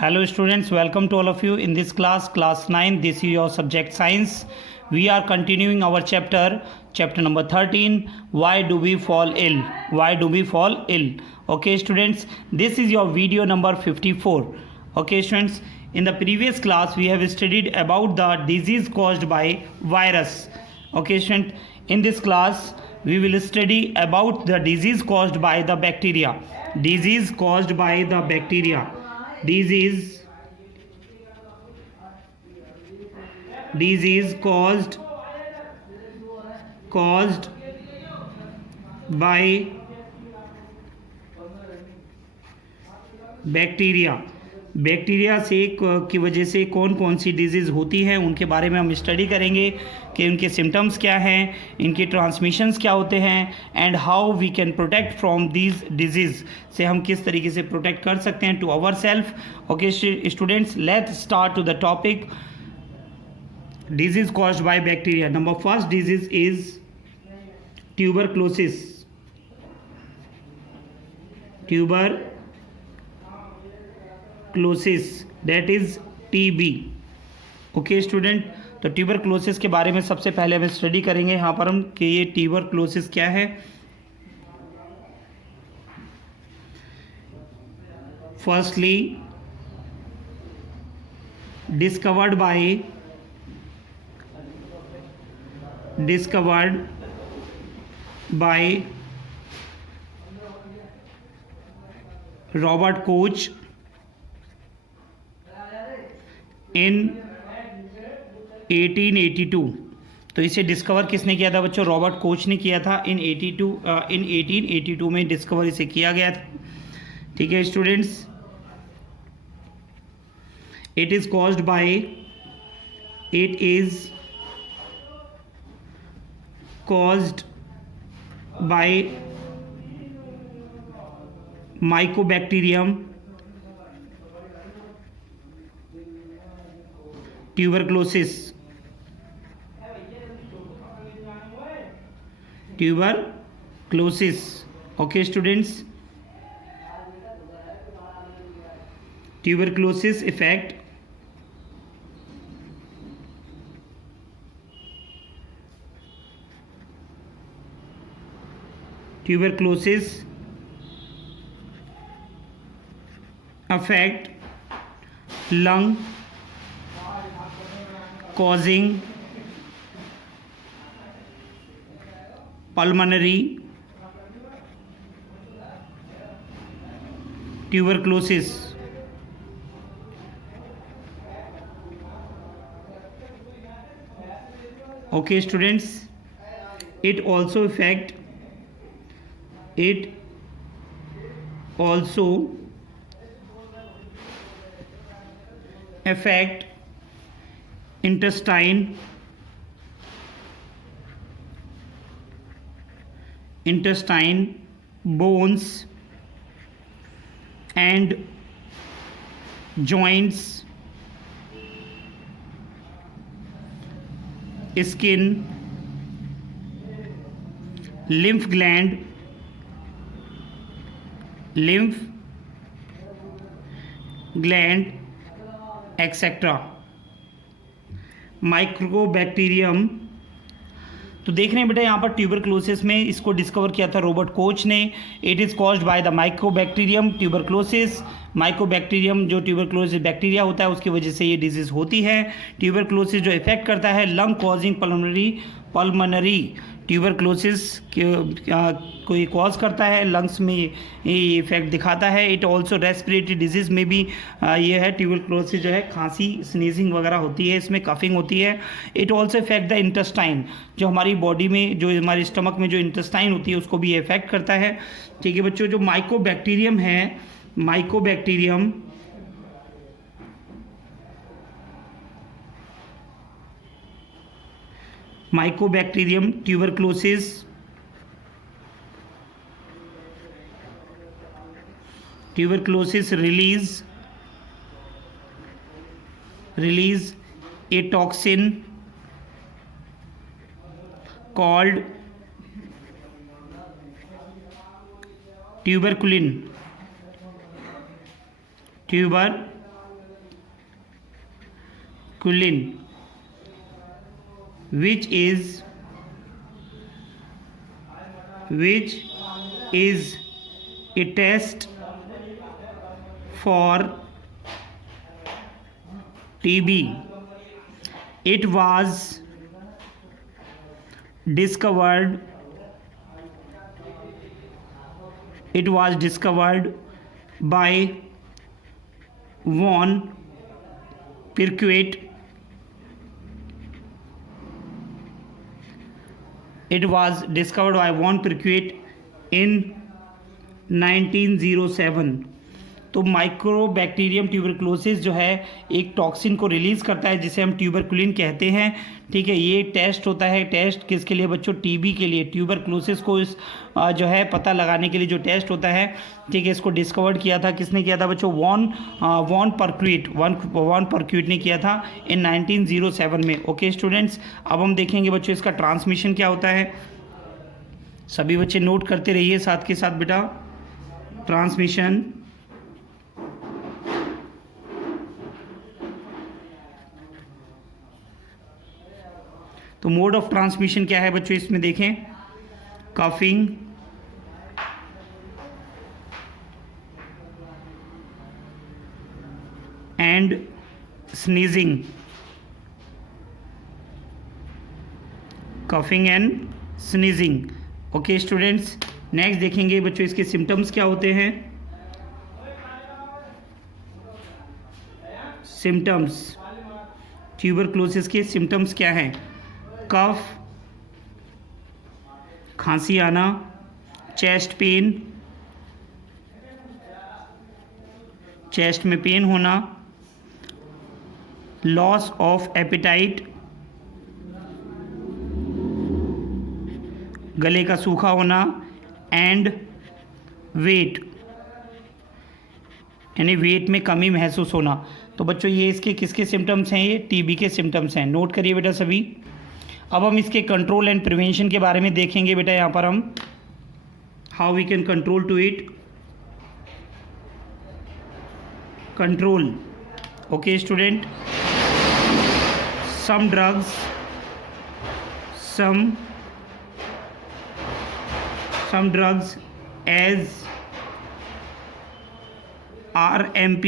Hello students, welcome to all of you in this class 9. This is your subject science. We are continuing our chapter number 13. Why do we fall ill? Why do we fall ill? Okay students, this is your video number 54. Okay students, in the previous class we have studied about the disease caused by virus. Okay students, in this class we will study about the disease caused by the bacteria. Disease caused by the bacteria. Disease caused by bacteria. Bacteria से की वजह से कौन कौन सी disease होती हैं उनके बारे में हम स्टडी करेंगे कि उनके सिम्टम्स क्या हैं, इनके ट्रांसमिशंस क्या होते हैं and how we can protect from these disease से हम किस तरीके से प्रोटेक्ट कर सकते हैं to our self. Okay students, let's start to the topic disease caused by bacteria. Number first disease is tuberculosis. That is TB. Okay student, तो tuberculosis के बारे में सबसे पहले हम स्टडी करेंगे यहाँ पर हम कि ये ट्यूबरक्लोसिस क्या है. Firstly discovered by Robert Koch in 1882. तो इसे डिस्कवर किसने किया था बच्चों? रॉबर्ट कोच ने किया था इन 1882 में डिस्कवर इसे किया गया था. ठीक है students, it is caused by Mycobacterium tuberculosis. Okay students, tuberculosis affect lung, causing pulmonary tuberculosis. Okay students, it also affect intestine, bones and joints, skin, lymph gland, etcetera. Mycobacterium, तो देख रहे हैं बेटा यहाँ पर ट्यूबरक्लोसिस में इसको डिस्कवर किया था रॉबर्ट कोच ने. It is caused by the mycobacterium tuberculosis. Mycobacterium जो ट्यूबरक्लोसिस बैक्टीरिया होता है उसकी वजह से ये डिजीज़ होती है. ट्यूबरक्लोसिस जो इफेक्ट करता है लंग कॉजिंग पल्मोनरी ट्यूबरक्लोसिस को कॉज करता है, लंग्स में ये इफेक्ट दिखाता है. इट ऑल्सो रेस्पिरेटरी डिजीज़ में भी ये है. ट्यूबरक्लोसिस जो है खांसी स्नीजिंग वगैरह होती है, इसमें कफिंग होती है. It also effect the intestine, जो हमारी बॉडी में जो हमारे स्टमक में जो इंटेस्टाइन होती है उसको भी इफेक्ट करता है. ठीक है बच्चों, जो माइकोबैक्टीरियम है, Mycobacterium tuberculosis release a toxin called tuberculin. which is a test for TB. It was discovered by von Perquet. It was discovered by von Perquet in 1907. तो माइक्रोबैक्टीरियम ट्यूबरक्लोसिस जो है एक टॉक्सिन को रिलीज़ करता है जिसे हम ट्यूबरकुलिन कहते हैं। ठीक है, ये टेस्ट होता है। टेस्ट किसके लिए बच्चों? टीबी के लिए। ट्यूबरक्लोसिस को इस जो है पता लगाने के लिए जो टेस्ट होता है, ठीक है, इसको डिस्कवर्ड किया था। किसने किया था बच्चों? वॉन परक्यूट ने किया था इन 1907 में। ओके स्टूडेंट्स, अब हम देखेंगे बच्चों इसका ट्रांसमिशन क्या होता है। सभी बच्चे नोट करते रहिए साथ के साथ बेटा। ट्रांसमिशन, तो मोड ऑफ ट्रांसमिशन क्या है बच्चों इसमें देखें। Coughing, and sneezing. Coughing and sneezing. Okay students, next देखेंगे बच्चों इसके सिम्टम्स क्या होते हैं। सिम्टम्स, ट्यूबरक्लोसिस के सिम्टम्स क्या हैं? कफ, खांसी आना, चेस्ट पेन, चेस्ट में पेन होना, लॉस ऑफ एपेटाइट, गले का सूखा होना, एंड वेट, यानी वेट में कमी महसूस होना। तो बच्चों ये इसके किसके सिम्टम्स हैं? ये टीबी के सिम्टम्स हैं। नोट करिए बेटा सभी। अब हम इसके कंट्रोल एंड प्रिवेंशन के बारे में देखेंगे बेटा। यहाँ पर हम how we can control to it. Control, okay student, some drugs as RMP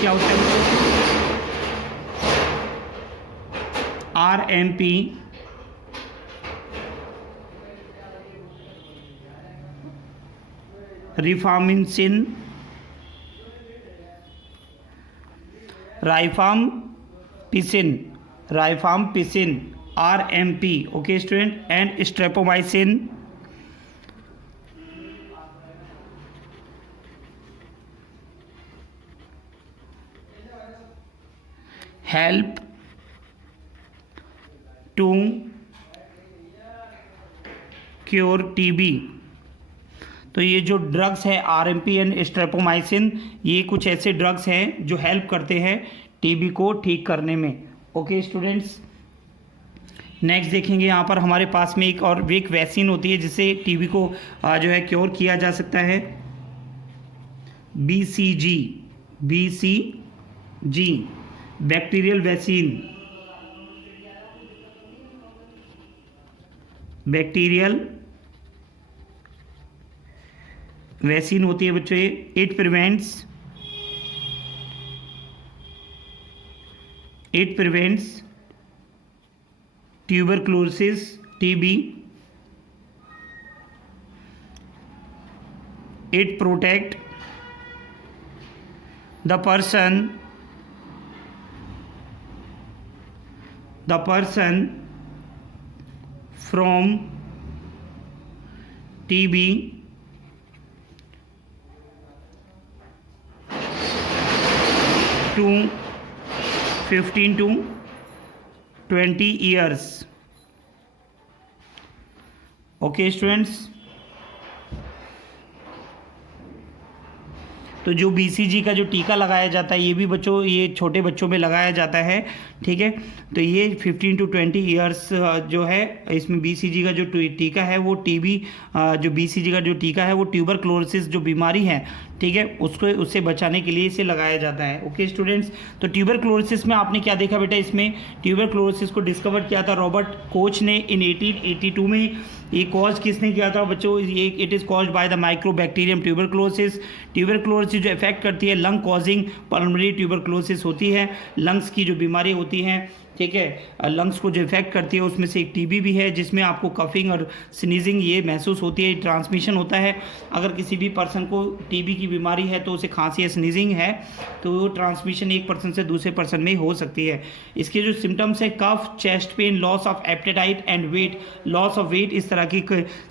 क्या होता है? RMP rifampicin, rifampicin, RMP, okay student, and streptomycin, help to cure TB. तो ये जो ड्रग्स हैं RMP एंड स्ट्रेप्टोमाइसिन, ये कुछ ऐसे ड्रग्स हैं जो हेल्प करते हैं टीबी को ठीक करने में। ओके स्टूडेंट्स, नेक्स्ट देखेंगे यहाँ पर हमारे पास में एक और एक वैक्सीन होती है जिससे टीबी को जो है क्योर किया जा सकता है। BCG, बैक्टीरियल वैक्सीन, वैक्सीन होती है बच्चों ये। It prevents tuberculosis, TB। It protect the person from TB to 15 to 20 years. Okay students, तो जो BCG का जो टीका लगाया जाता है ये भी बच्चों, ये छोटे बच्चों में लगाया जाता है, ठीक है। तो ये 15 to 20 ईयर्स जो है इसमें BCG का जो टीका है वो TB, जो BCG का जो टीका है वो ट्यूबरक्लोसिस जो बीमारी है, ठीक है, उससे बचाने के लिए इसे लगाया जाता है। ओके स्टूडेंट्स, तो ट्यूबरक्लोसिस में आपने क्या देखा बेटा, इसमें ट्यूबरक्लोसिस को डिस्कवर किया था रॉबर्ट कोच ने इन 1882 में। ये कॉज किसने किया था बच्चों, ये it is caused by the mycobacterium tuberculosis. Tuberculosis जो इफेक्ट करती है लंग कॉजिंग पल्मोनरी ट्यूबरक्लोसिस होती है, लंग्स की जो बीमारी होती हैं, ठीक है, लंग्स को जो इफेक्ट करती है उसमें से एक TB भी है जिसमें आपको कफिंग और स्नीजिंग ये महसूस होती है, ट्रांसमिशन होता है। अगर किसी भी पर्सन को TB की बीमारी है तो उसे खांसी या स्नीजिंग है तो वो ट्रांसमिशन एक पर्सन से दूसरे पर्सन में हो सकती है। इसके जो सिम्टम्स है cough, chest pain, loss of appetite and weight, loss of weight, इस तरह के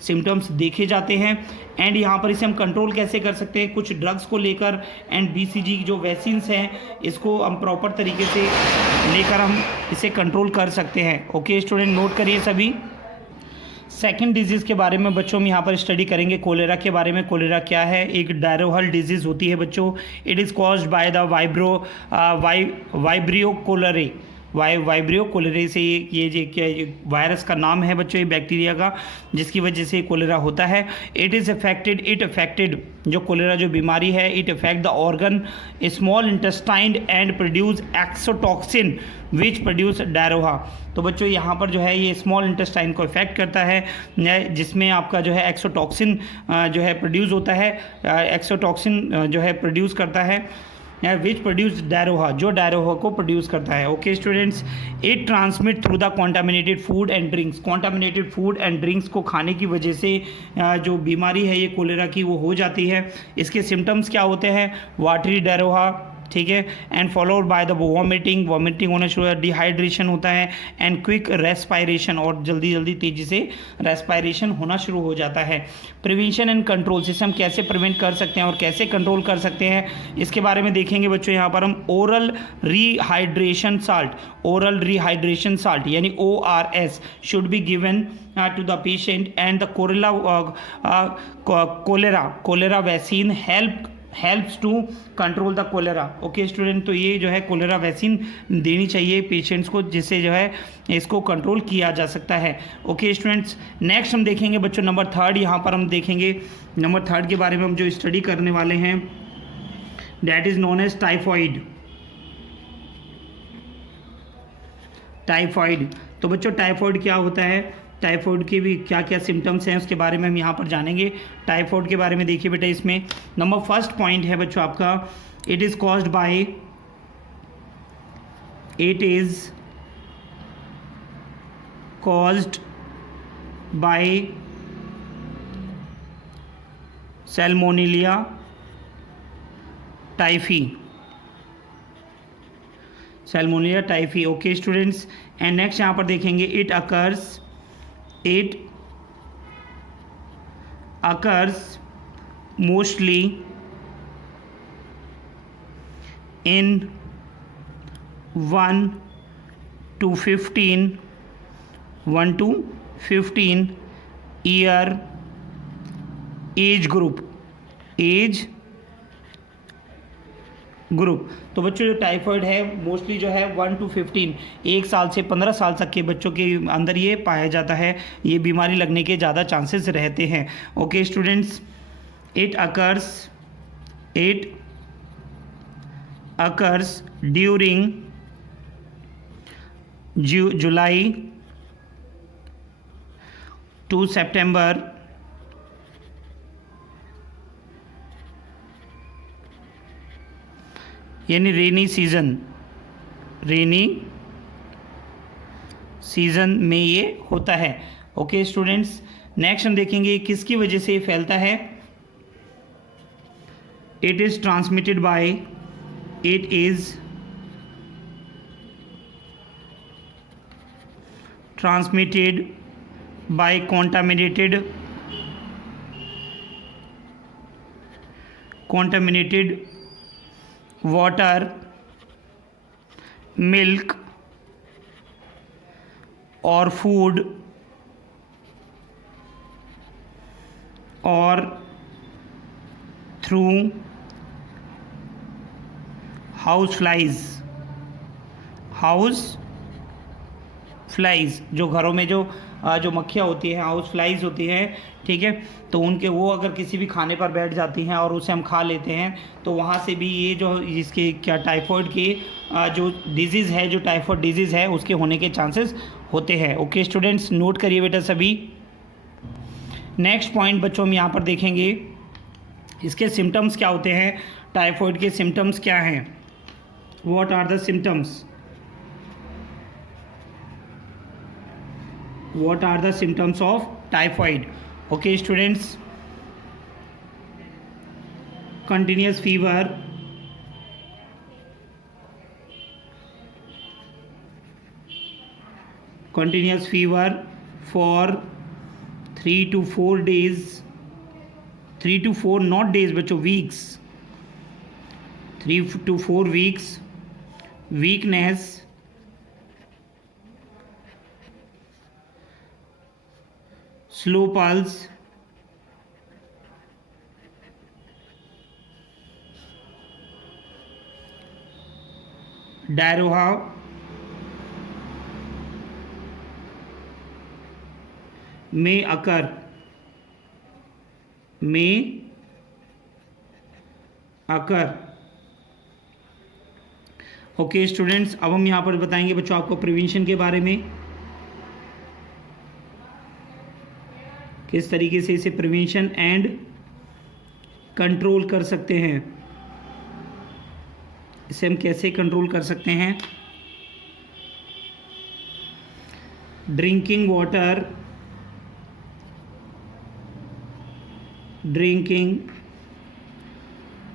सिम्टम्स देखे जाते हैं। एंड यहाँ पर इसे हम कंट्रोल कैसे कर सकते हैं, कुछ ड्रग्स को लेकर एंड BCG जो वैक्सीन्स हैं इसको हम प्रॉपर तरीके से लेकर हम इसे कंट्रोल कर सकते हैं। ओके स्टूडेंट, नोट करिए सभी। सेकेंड डिजीज़ के बारे में बच्चों हम यहाँ पर स्टडी करेंगे कोलेरा के बारे में। कोलेरा क्या है, एक डायरोहल डिजीज़ होती है बच्चों। It is caused by the vibrio cholerae, vibrio cholerae से ये वायरस का नाम है बच्चों, ये बैक्टीरिया का, जिसकी वजह से कोलेरा होता है। इट अफेक्टेड जो कोलेरा जो बीमारी है, it affect the organ small intestine and produce exotoxin which produce diarrhoea. तो बच्चों यहाँ पर जो है ये स्मॉल इंटेस्टाइन को इफेक्ट करता है, जिसमें आपका जो है एक्सोटॉक्सिन जो है प्रोड्यूस होता है, एक्सोटॉक्सिन जो है प्रोड्यूस करता है, विच प्रोड्यूस डायरोहा, जो डायरोहा को प्रोड्यूस करता है। Okay students, it transmit through the contaminated food and drinks. Contaminated food and drinks को खाने की वजह से जो बीमारी है ये कोलेरा की वो हो जाती है। इसके सिम्टम्स क्या होते हैं, वाटरी डायरोहा, ठीक है, and followed by the vomiting होना शुरू है, डिहाइड्रेशन होता है एंड क्विक रेस्पायरेशन, और जल्दी तेजी से रेस्पायरेशन होना शुरू हो जाता है। प्रिवेंशन एंड कंट्रोल से हम कैसे प्रिवेंट कर सकते हैं और कैसे कंट्रोल कर सकते हैं इसके बारे में देखेंगे बच्चों। यहाँ पर हम ओरल रिहाइड्रेशन साल्ट यानी ORS should be given to the patient, and the cholera vaccine helps to control the cholera। Okay student, तो ये जो है कोलेरा वैक्सीन देनी चाहिए पेशेंट्स को, जिससे जो है इसको कंट्रोल किया जा सकता है। ओके स्टूडेंट्स, नेक्स्ट हम देखेंगे बच्चों नंबर 3। यहाँ पर हम देखेंगे नंबर 3 के बारे में हम जो स्टडी करने वाले हैं, that is known as typhoid. तो बच्चों टाइफॉइड क्या होता है, टाइफॉइड के भी क्या क्या सिम्टम्स हैं उसके बारे में हम यहाँ पर जानेंगे। टाइफॉइड के बारे में देखिए बेटा, इसमें नंबर फर्स्ट पॉइंट है बच्चों आपका, it is caused by salmonella typhi. Okay students, and next यहाँ पर देखेंगे it occurs mostly in 1 to 15 year age group। तो बच्चों जो टाइफॉइड है मोस्टली जो है 1 to 15, 1 साल से 15 साल तक के बच्चों के अंदर ये पाया जाता है, ये बीमारी लगने के ज़्यादा चांसेस रहते हैं। Okay students, it occurs during July to September यानी रेनी सीजन में ये होता है। ओके स्टूडेंट्स, नेक्स्ट हम देखेंगे किसकी वजह से ये फैलता है। It is transmitted by contaminated water, milk और फूड और थ्रू हाउस फ्लाइज जो घरों में जो मक्खियाँ होती हैं, हाउस फ्लाइज होती हैं, ठीक है। तो उनके वो अगर किसी भी खाने पर बैठ जाती हैं और उसे हम खा लेते हैं तो वहाँ से भी ये जो इसके क्या टाइफॉइड की जो डिजीज़ है, जो टाइफॉइड डिजीज़ है उसके होने के चांसेस होते हैं। ओके स्टूडेंट्स, नोट करिए बेटा सभी। नेक्स्ट पॉइंट बच्चों हम यहाँ पर देखेंगे, इसके सिम्टम्स क्या होते हैं, टाइफॉइड के सिम्टम्स क्या हैं, what are the symptoms, what are the symptoms of typhoid? Okay students, continuous fever, for 3 to 4 days, 3 to 4 not days बच्चों, weeks, 3 to 4 weeks, weakness, slow pulse, diarrhoea में अकर, ओके स्टूडेंट्स, अब हम यहाँ पर बताएंगे बच्चों आपको प्रिवेंशन के बारे में, किस तरीके से इसे प्रिवेंशन एंड कंट्रोल कर सकते हैं, इसे हम कैसे कंट्रोल कर सकते हैं। Drinking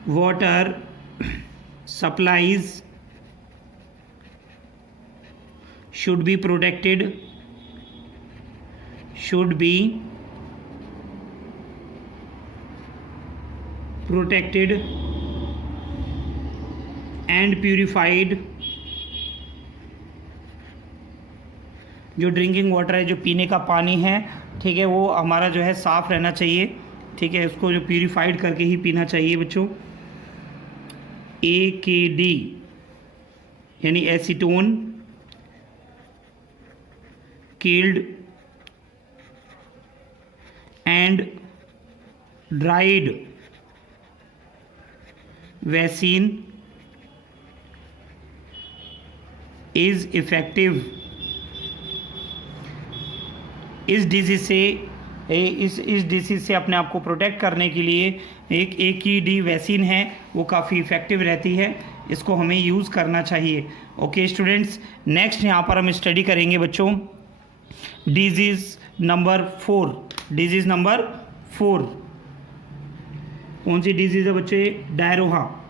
water supplies should be protected and purified। जो ड्रिंकिंग वाटर है, जो पीने का पानी है, ठीक है, वो हमारा जो है साफ़ रहना चाहिए, ठीक है, उसको जो प्यूरिफाइड करके ही पीना चाहिए बच्चों। AKD यानी acetone killed and dried vaccine is effective. इस डिजीज़ से अपने आप को प्रोटेक्ट करने के लिए एक AKD वैक्सीन है, वो काफ़ी इफ़ेक्टिव रहती है, इसको हमें यूज़ करना चाहिए। ओके स्टूडेंट्स, नेक्स्ट यहाँ पर हम स्टडी करेंगे बच्चों डिजीज़ नंबर 4। डिजीज़ नंबर 4 कौन सी डिजीज़ है बच्चे? डायरोहा।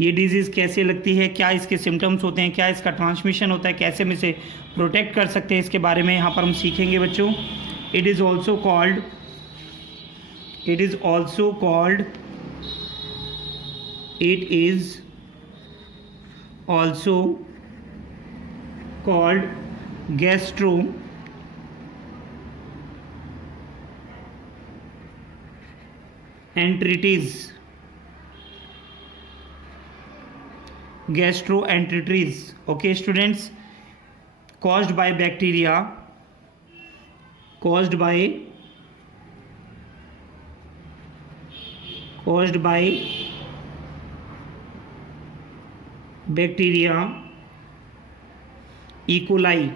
ये डिजीज़ कैसे लगती है, क्या इसके सिम्टम्स होते हैं, क्या इसका ट्रांसमिशन होता है, कैसे हम इसे प्रोटेक्ट कर सकते हैं, इसके बारे में यहाँ पर हम सीखेंगे बच्चों। It is also called gastroenteritis। okay students, caused by bacteria, E. coli।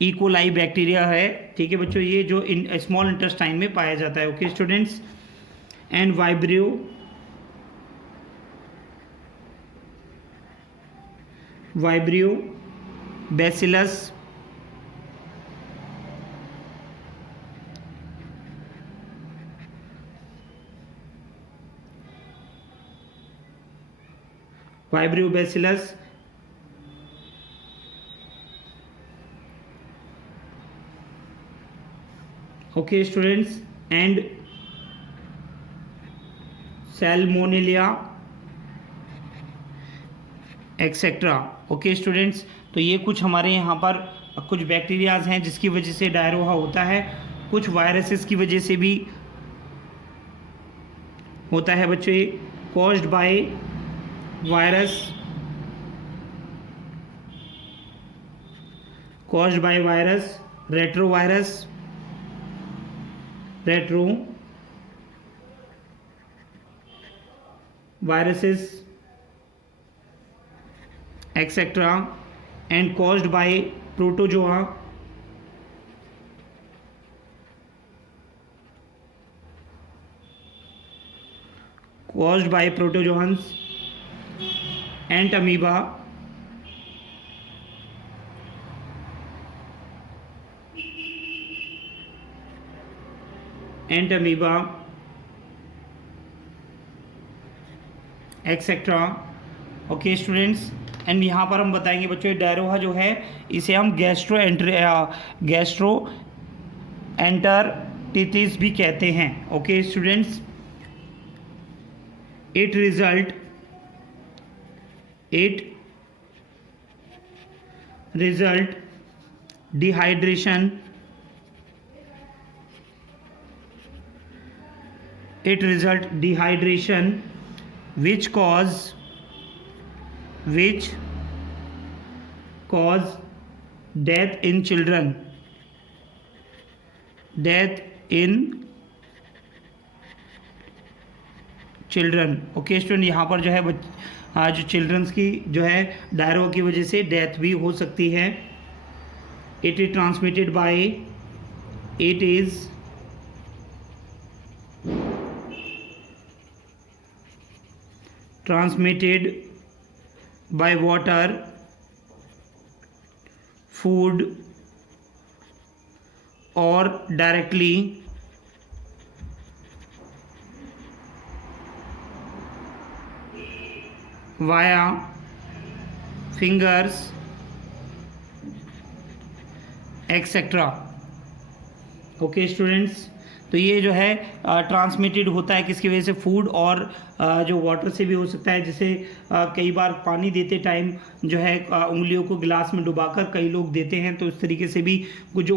E. coli bacteria है, ठीक है बच्चों, ये जो स्मॉल इंटेस्टाइन में पाया जाता है। Okay students, and vibrio bacillus okay students, and salmonella etc। okay students, तो ये कुछ हमारे यहाँ पर कुछ बैक्टीरियाज हैं जिसकी वजह से डायरोहा होता है, कुछ वायरसेस की वजह से भी होता है बच्चे, caused by virus, caused by virus, retrovirus, viruses, etc. and caused by protozoa, protozoans and amoeba, etcetera. Okay students, and यहाँ पर हम बताएंगे बच्चों डायरोहा जो है इसे हम गैस्ट्रो एंटरटिस भी कहते हैं। Okay students, it result dehydration, which cause death in children, okay student, यहाँ पर जो है जो चिल्ड्रंस की जो है डायरोहा की वजह से डेथ भी हो सकती है। It is transmitted by water, food or directly via fingers, etc. Okay students, तो ये जो है ट्रांसमिटेड होता है किसकी वजह से, फूड और जो वाटर से भी हो सकता है। जैसे कई बार पानी देते टाइम जो है उंगलियों को गिलास में डुबाकर कई लोग देते हैं, तो इस तरीके से भी कुछ जो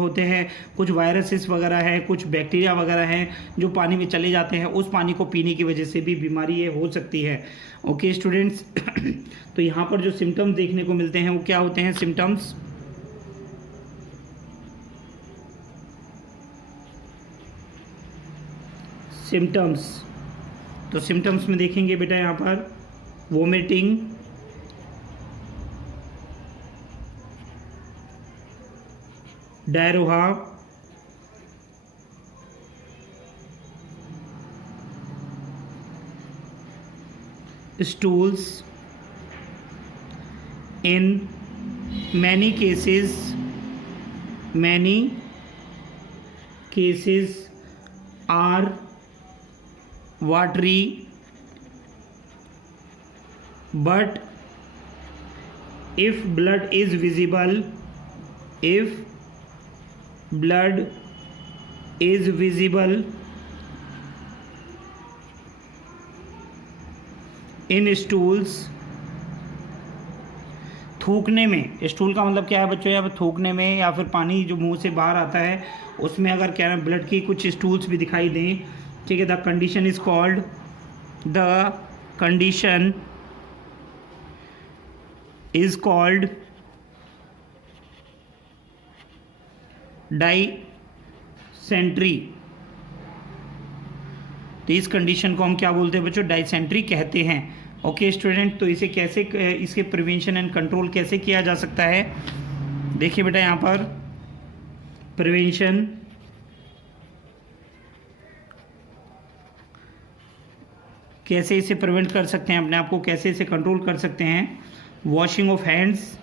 होते हैं, कुछ वायरसेस वगैरह हैं, कुछ बैक्टीरिया वगैरह हैं जो पानी में चले जाते हैं, उस पानी को पीने की वजह से भी बीमारी ये हो सकती है। ओके स्टूडेंट्स, तो यहाँ पर जो सिम्टम्स देखने को मिलते हैं वो क्या होते हैं सिम्टम्स। तो सिम्टम्स में देखेंगे बेटा यहाँ पर vomiting, डायरोहा, stools, in many cases are watery, but if blood is visible in stools, थूकने में, स्टूल का मतलब क्या है बच्चों, यहाँ पर थूकने में या फिर पानी जो मुंह से बाहर आता है उसमें अगर क्या है ब्लड की कुछ स्टूल्स भी दिखाई दें, ठीक है, the condition is called dysentery. तो इस कंडीशन को हम क्या बोलते हैं बच्चों, डाइसेंट्री कहते हैं। ओके स्टूडेंट, तो इसे कैसे, इसके प्रिवेंशन एंड कंट्रोल कैसे किया जा सकता है, देखिए बेटा यहाँ पर प्रिवेंशन, कैसे इसे प्रिवेंट कर सकते हैं, अपने आप को कैसे इसे कंट्रोल कर सकते हैं। Washing of hands,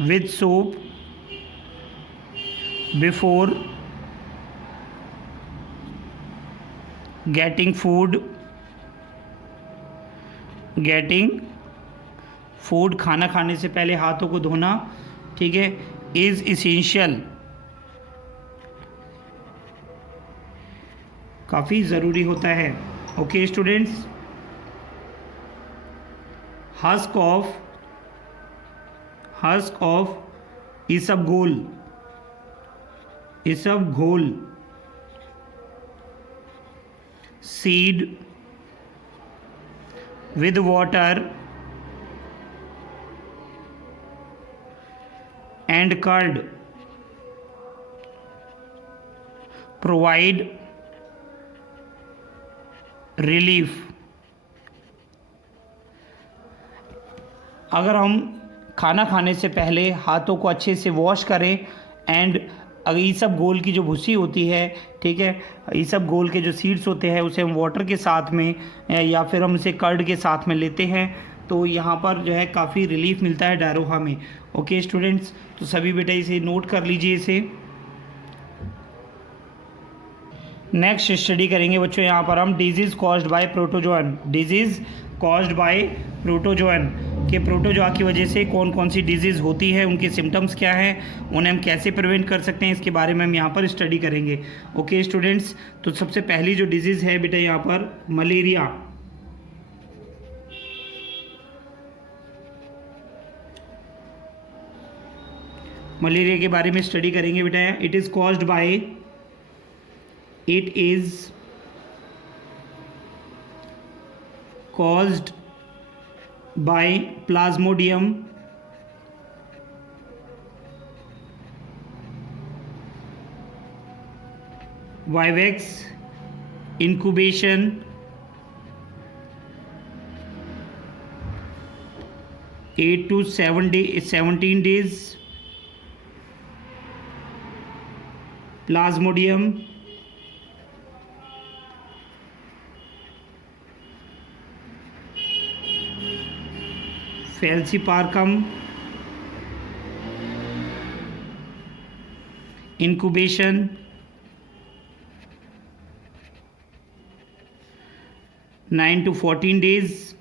with soap before getting food, खाना खाने से पहले हाथों को धोना, ठीक है, इज़ इसेंशियल काफ़ी ज़रूरी होता है। Okay students, husk of isabgol seed with water and curd provide relief। अगर हम खाना खाने से पहले हाथों को अच्छे से वॉश करें एंड अगर इसबगोल की जो भूसी होती है, ठीक है, इसबगोल के जो सीड्स होते हैं उसे हम वाटर के साथ में या फिर हम इसे कर्ड के साथ में लेते हैं तो यहाँ पर जो है काफ़ी रिलीफ मिलता है डायरोहा में। ओके स्टूडेंट्स, तो सभी बेटा इसे नोट कर लीजिए इसे। नेक्स्ट स्टडी करेंगे बच्चों यहाँ पर हम डिजीज़ कॉज्ड बाय प्रोटोजोअन के प्रोटोजोआ की वजह से कौन कौन सी डिजीज़ होती है, उनके सिम्टम्स क्या हैं, उन्हें हम कैसे प्रिवेंट कर सकते हैं, इसके बारे में हम यहाँ पर स्टडी करेंगे। ओके स्टूडेंट्स, तो सबसे पहली जो डिजीज़ है बेटा यहाँ पर मलेरिया। मलेरिया के बारे में स्टडी करेंगे बेटा। It is caused bye Plasmodium vivax incubation 8 to 17 days, Plasmodium falciparum incubation 9 to 14 days,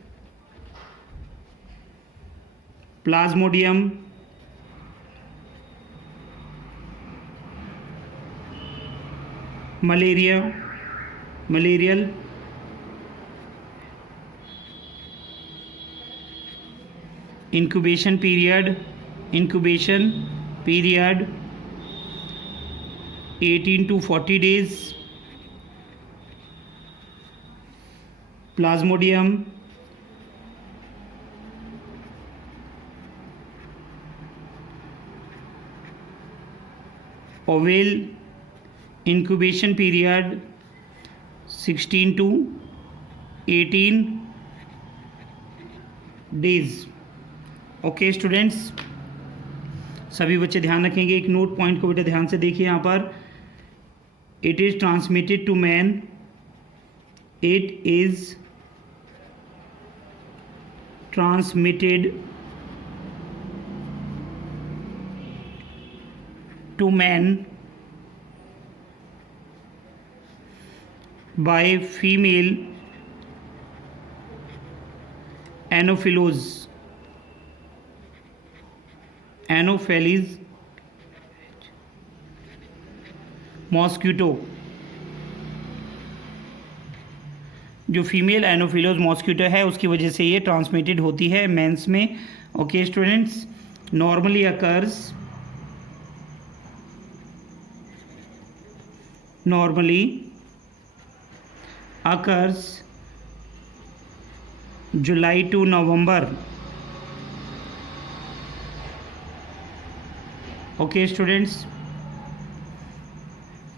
Plasmodium malarial incubation period 18 to 40 days, Plasmodium ovale incubation period 16 to 18 days। Okay students, सभी बच्चे ध्यान रखेंगे। एक नोट पॉइंट को बेटा ध्यान से देखिए यहाँ पर। It is transmitted to man, it is transmitted to man by female anopheles mosquito। जो फीमेल एनोफिलोज मॉस्किटो है उसकी वजह से ये ट्रांसमिटेड होती है मेंस में। Okay students, normally occurs July to November. Okay students,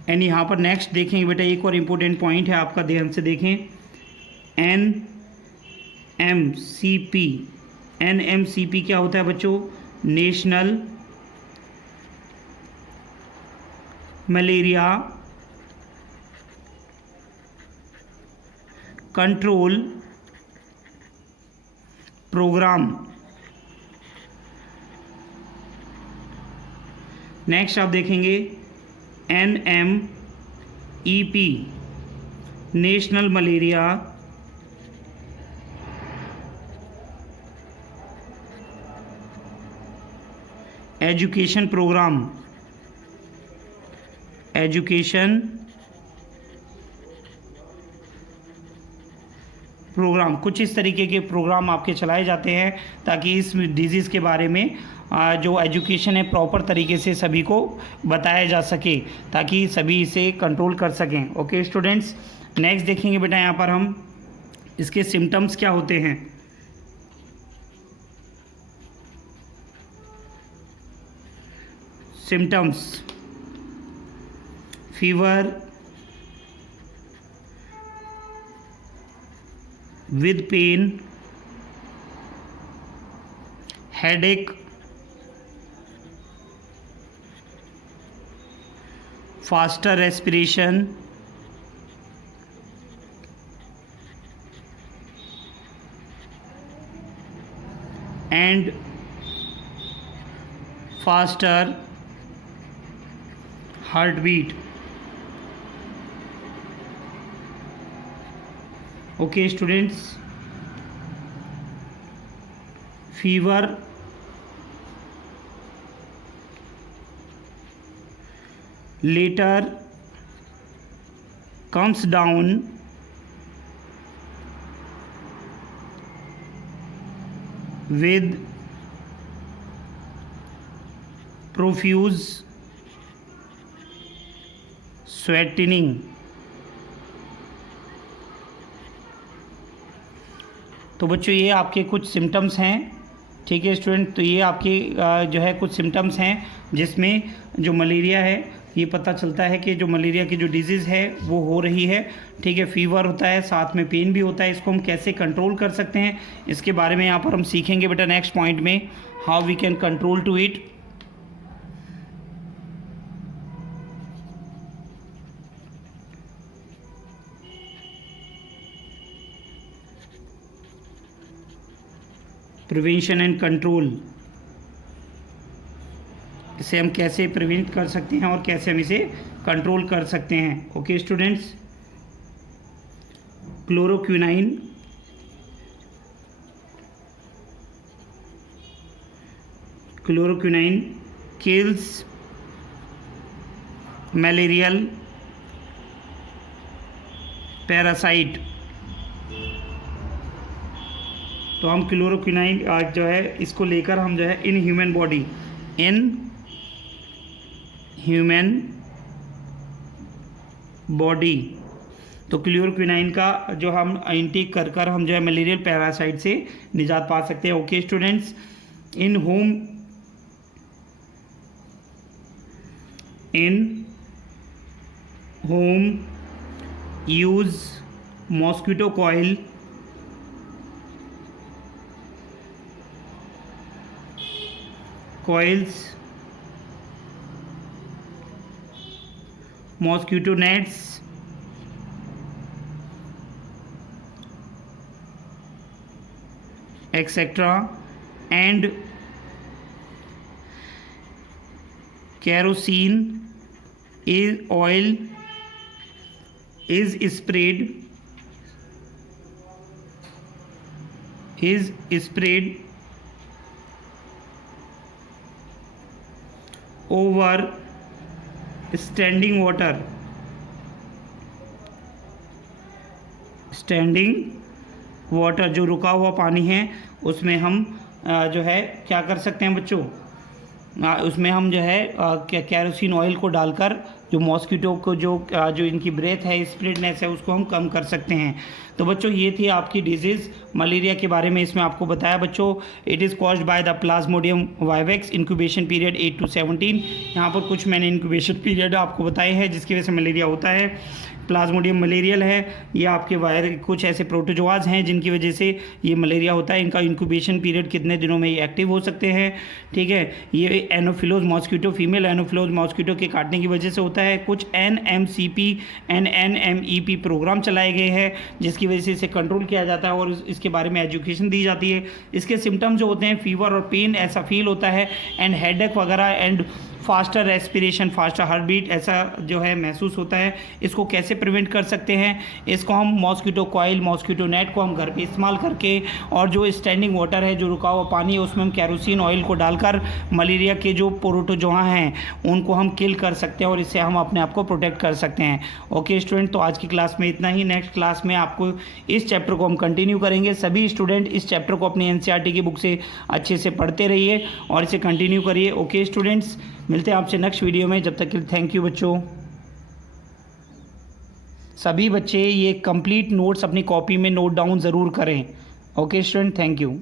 and यहाँ पर नेक्स्ट देखेंगे बेटा, एक और इम्पोर्टेंट पॉइंट है आपका, ध्यान से देखें। NMCP क्या होता है बच्चों? National Malaria Control Programme. Next आप देखेंगे NMEP National Malaria Education Programme. Programme, कुछ इस तरीके के प्रोग्राम आपके चलाए जाते हैं ताकि इस डिजीज़ के बारे में जो एजुकेशन है प्रॉपर तरीके से सभी को बताया जा सके, ताकि सभी इसे कंट्रोल कर सकें। ओके स्टूडेंट्स, नेक्स्ट देखेंगे बेटा यहाँ पर हम इसके सिम्टम्स क्या होते हैं। Symptoms: fever with pain, headache, faster respiration, and faster heartbeat। Okay students, fever, later comes down with profuse sweating। तो बच्चों ये आपके कुछ सिम्टम्स हैं, ठीक है स्टूडेंट। तो ये आपके जो है कुछ सिम्टम्स हैं जिसमें जो मलेरिया है ये पता चलता है कि जो मलेरिया की जो डिजीज़ है वो हो रही है, ठीक है। फीवर होता है, साथ में पेन भी होता है। इसको हम कैसे कंट्रोल कर सकते हैं इसके बारे में यहाँ पर हम सीखेंगे बेटा नेक्स्ट पॉइंट में, how we can control to it. Prevention and control, इसे हम कैसे प्रिवेंट कर सकते हैं और कैसे हम इसे कंट्रोल कर सकते हैं। Okay students, chloroquine, chloroquine kills malarial parasite. तो हम क्लोरोक्विनाइन जो है इसको लेकर हम जो है इन ह्यूमन बॉडी, तो क्लोरोक्विनाइन का जो हम इंटेक कर हम जो है मलेरियल पैरासाइट से निजात पा सकते हैं। Okay students, in home use mosquito coils, mosquito nets, etc. and kerosene oil is sprayed over standing water, जो रुका हुआ पानी है उसमें हम जो है क्या कर सकते हैं बच्चों, उसमें हम जो है कैरोसिन ऑयल को डालकर जो मॉस्किटो को जो इनकी ब्रेथ है, स्प्रेडनेस है, उसको हम कम कर सकते हैं। तो बच्चों ये थी आपकी डिजीज़ मलेरिया के बारे में, इसमें आपको बताया बच्चों। It is caused by the Plasmodium vivax, incubation period 8 to 17। यहाँ पर कुछ मैंने इंक्यूबेशन पीरियड आपको बताए हैं जिसकी वजह से मलेरिया होता है। प्लाज्मोडियम मलेरियल है, ये आपके कुछ ऐसे प्रोटोजोआज हैं जिनकी वजह से ये मलेरिया होता है। इनका इंक्यूबेशन पीरियड कितने दिनों में ये एक्टिव हो सकते हैं, ठीक है। ये एनोफिलोज मॉस्किटो, फीमेल एनोफिलोज मॉस्किटो के काटने की वजह से होता है। कुछ NMCP NNMEP प्रोग्राम चलाए गए हैं जिसकी वजह से इसे कंट्रोल किया जाता है और इसके बारे में एजुकेशन दी जाती है। इसके सिम्टम्स जो होते हैं फीवर और पेन ऐसा फील होता है, एंड हेडेक वगैरह, and faster respiration, faster heartbeat ऐसा जो है महसूस होता है। इसको कैसे प्रिवेंट कर सकते हैं? इसको हम मॉस्किटो कॉइल, मॉस्किटो नेट को हम घर पे इस्तेमाल करके, और जो स्टैंडिंग वाटर है, जो रुका हुआ पानी है, उसमें हम केरोसिन ऑयल को डालकर मलेरिया के जो प्रोटोजोआ हैं उनको हम किल कर सकते हैं और इससे हम अपने आप को प्रोटेक्ट कर सकते हैं। ओके स्टूडेंट, तो आज की क्लास में इतना ही। नेक्स्ट क्लास में आपको इस चैप्टर को हम कंटिन्यू करेंगे। सभी स्टूडेंट इस चैप्टर को अपनी एनसीईआरटी की बुक से अच्छे से पढ़ते रहिए और इसे कंटिन्यू करिए। ओके स्टूडेंट्स, मिलते हैं आपसे नेक्स्ट वीडियो में। जब तक के लिए थैंक यू बच्चों। सभी बच्चे ये कंप्लीट नोट्स अपनी कॉपी में नोट डाउन ज़रूर करें। Okay student, thank you.